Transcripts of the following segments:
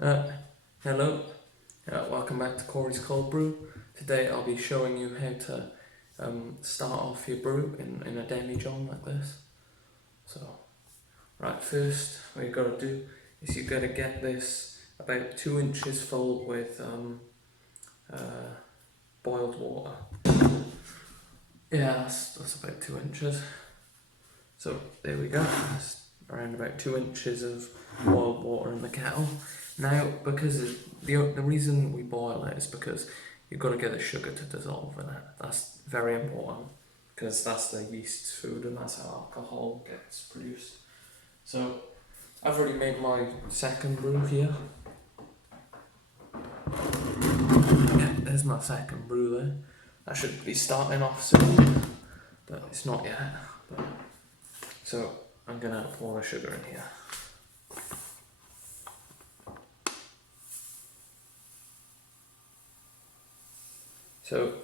Uh, Hello, welcome back to Corey's Cold Brew. Today I'll be showing you how to start off your brew in a demi-john like this. So, right, first what you've got to do is you've got to get this about 2 inches full with boiled water. Yeah, that's about 2 inches. So there we go, that's around about 2 inches of boiled water in the kettle. Now, because the reason we boil it is because you've got to get the sugar to dissolve in it. That's very important because that's the yeast's food and that's how alcohol gets produced. So I've already made my second brew here. Yeah, there's my second brew there. I should be starting off soon, but it's not yet. So I'm gonna pour the sugar in here. So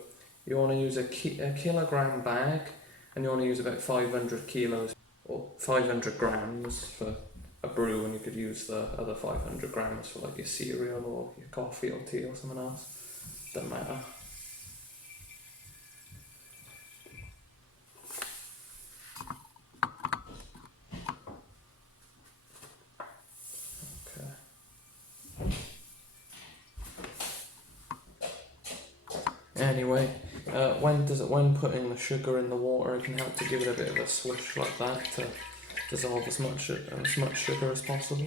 you want to use a kilogram bag, and you want to use about 500 kilos or 500 grams for a brew, and you could use the other 500 grams for like your cereal or your coffee or tea or something else. Doesn't matter. Anyway, when putting the sugar in the water, it can help to give it a bit of a swish like that to dissolve as much sugar as possible.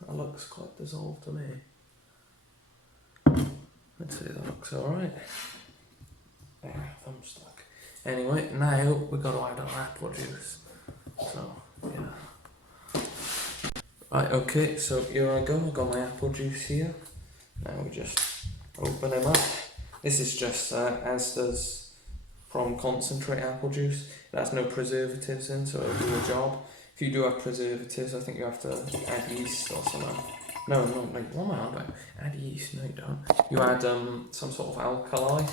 That looks quite dissolved to me. Let's see, that looks alright. There, thumb stuck. Anyway, now we've got to add our apple juice. So, yeah. Right, okay, so here I go, I've got my apple juice here. Now we just open them up. This is just as does from concentrate apple juice. It has no preservatives in, so it'll do the job. If you do have preservatives, I think you have to add yeast or something. No, what am I on about? Add yeast, no you don't. You add some sort of alkali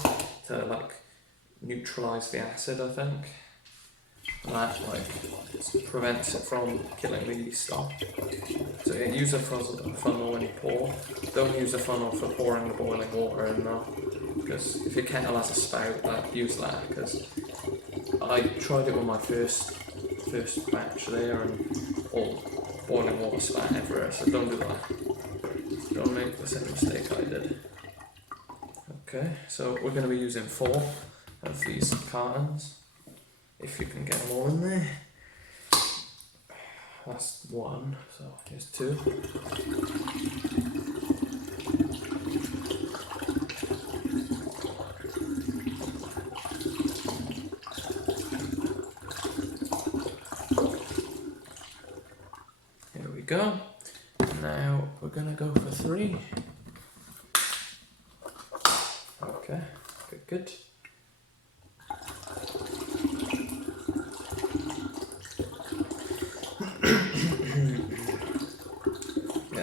to like neutralise the acid, I think. And that like prevents it from killing the yeast off. So yeah, use a funnel when you pour. Don't use a funnel for pouring the boiling water in though, because if your kettle has a spout, use that. Because I tried it with my first batch there, and all boiling water spat everywhere. So don't do that. Don't make the same mistake I did. Okay, so we're going to be using 4 of these cartons. If you can get them all in there. That's 1, so here's 2. Here we go. Now we're gonna go for 3. Okay, good.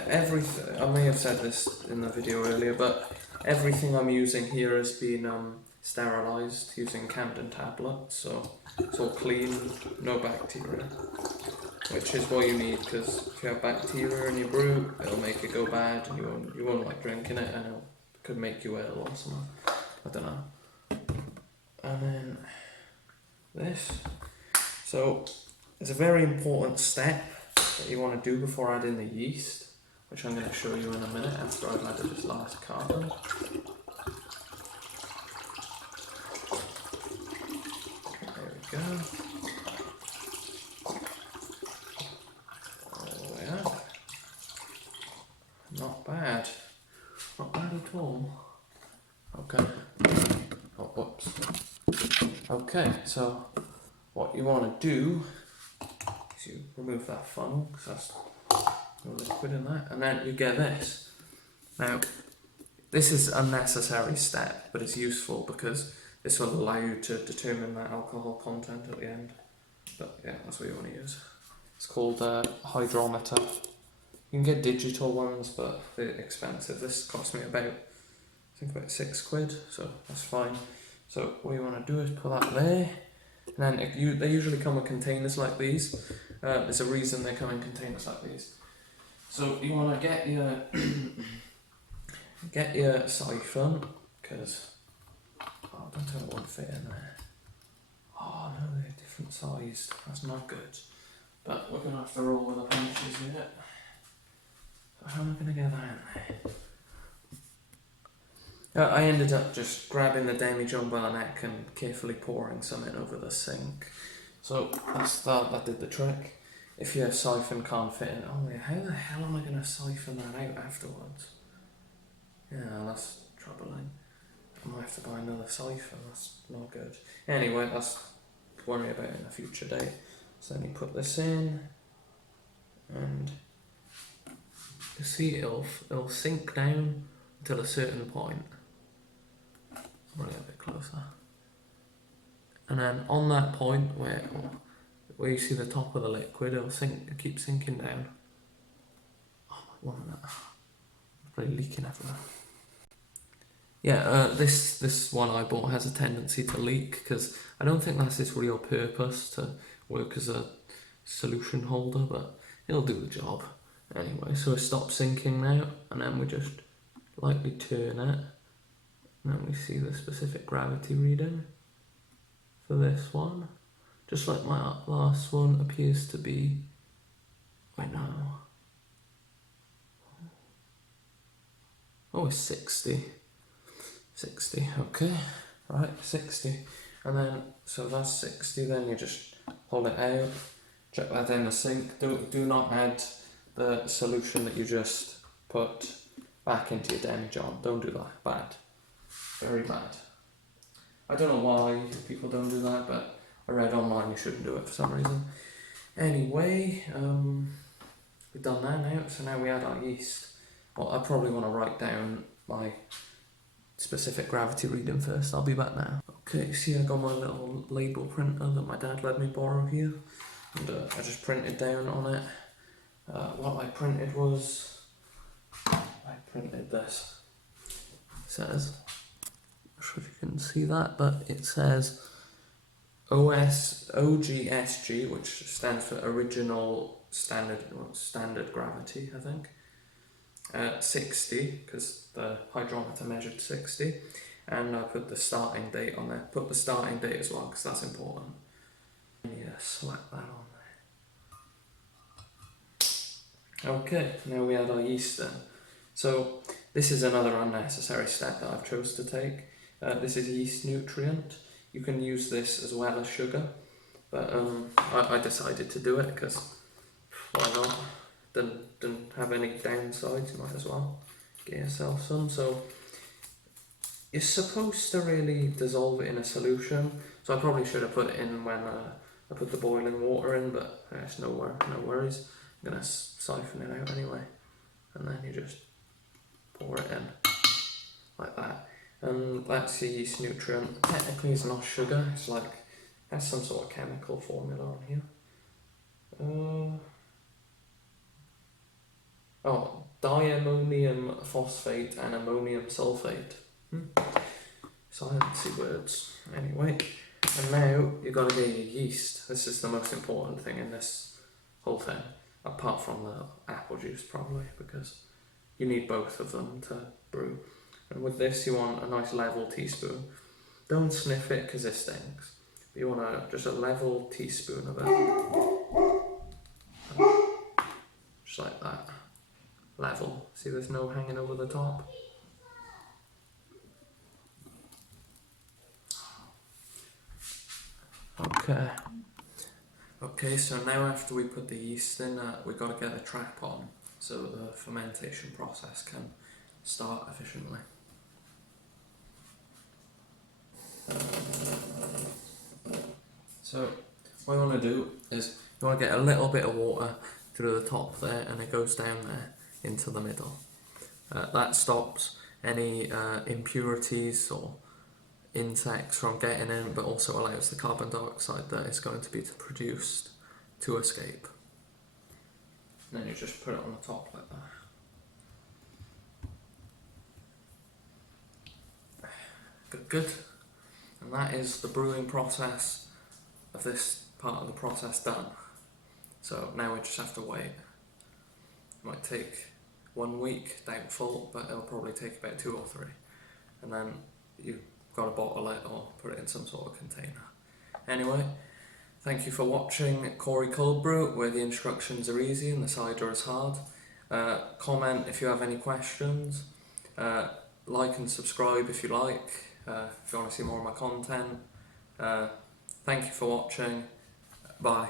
Everything, I may have said this in the video earlier, but everything I'm using here has been sterilised using Camden tablets, so it's all clean, no bacteria, which is what you need, because if you have bacteria in your brew, it'll make it go bad, and you won't like drinking it, and it could make you ill or something. I don't know. And then this. So it's a very important step that you want to do before adding the yeast, which I'm going to show you in a minute after I've added this last carton. There we go. All the way up. Not bad. Not bad at all. Okay. Oh, whoops. Okay, so what you want to do is you remove that funnel, because that's no liquid in that, and then you get this. Now, this is an unnecessary step, but it's useful because this will allow you to determine that alcohol content at the end. But yeah, that's what you want to use. It's called a hydrometer. You can get digital ones, but they're expensive. This cost me about 6 quid, so that's fine. So what you want to do is put that there, And then they usually come in containers like these. There's a reason they come in containers like these. So you want to get your siphon, because don't tell it won't fit in there. Oh no, they're different sized. That's not good. But we're gonna have to roll with the punches here. So how am I gonna get that in there? I ended up just grabbing the demijohn by the neck and carefully pouring some in over the sink. So that did the trick. If your siphon can't fit in, oh yeah, how the hell am I gonna siphon that out afterwards? Yeah, that's troubling. I might have to buy another siphon, that's not good. Anyway, that's to worry about in a future day. So then you put this in, and you see it'll sink down until a certain point. Bring it a bit closer. And then on that point where you see the top of the liquid, it'll keep sinking down. Oh my, 1 minute. It's really leaking everywhere. Yeah, this one I bought has a tendency to leak because I don't think that's its real purpose, to work as a solution holder, but it'll do the job. Anyway, so it stops sinking now, and then we just lightly turn it, and then we see the specific gravity reading for this one. Just like my last one appears to be, wait no. Oh, it's 60. 60, okay, right, 60. And then, so that's 60, then you just pull it out, chuck that in the sink. Do not add the solution that you just put back into your demijohn. Don't do that, bad. Very bad. I don't know why people don't do that, but I read online you shouldn't do it for some reason. Anyway, we've done that now, so now we add our yeast. Well, I probably want to write down my specific gravity reading first. I'll be back now. Okay, see, I got my little label printer that my dad let me borrow here, and I just printed down on it. What I printed was, I printed this. It says, I'm not sure if you can see that, but it says OGSG, which stands for Original Standard Gravity, I think. 60, because the hydrometer measured 60, and I put the starting date on there. Put the starting date as well, because that's important. And yeah, slap that on there. Okay, now we add our yeast in. So this is another unnecessary step that I've chose to take. This is yeast nutrient. You can use this as well as sugar, but I decided to do it because why not? Didn't have any downsides, might as well get yourself some. So you're supposed to really dissolve it in a solution, so I probably should have put it in when I put the boiling water in, but it's no worries. I'm going to siphon it out anyway, and then you just pour it in like that, and that's your yeast nutrient. Technically it's not sugar, it's like, has some sort of chemical formula on here. Diammonium phosphate and ammonium sulfate. Sciencey words. Anyway, and now you've got to get your yeast. This is the most important thing in this whole thing, apart from the apple juice probably, because you need both of them to brew. And with this you want a nice level teaspoon. Don't sniff it because it stinks. But you want just a level teaspoon of it. Just like that. Level. See, there's no hanging over the top. Okay, so now after we put the yeast in, we've got to get a trap on so the fermentation process can start efficiently. So what you want to do is you want to get a little bit of water through the top there, and it goes down there into the middle. That stops any impurities or insects from getting in, but also allows the carbon dioxide that is going to be produced to escape. And then you just put it on the top like that. Good. And that is the brewing process of this part of the process done. So now we just have to wait. It might take 1 week, doubtful, but it'll probably take about 2 or 3. And then you've got to bottle it or put it in some sort of container. Anyway, thank you for watching Corey Cold Brew, where the instructions are easy and the cider is hard. Comment if you have any questions. Like and subscribe if you like, if you want to see more of my content. Thank you for watching. Bye.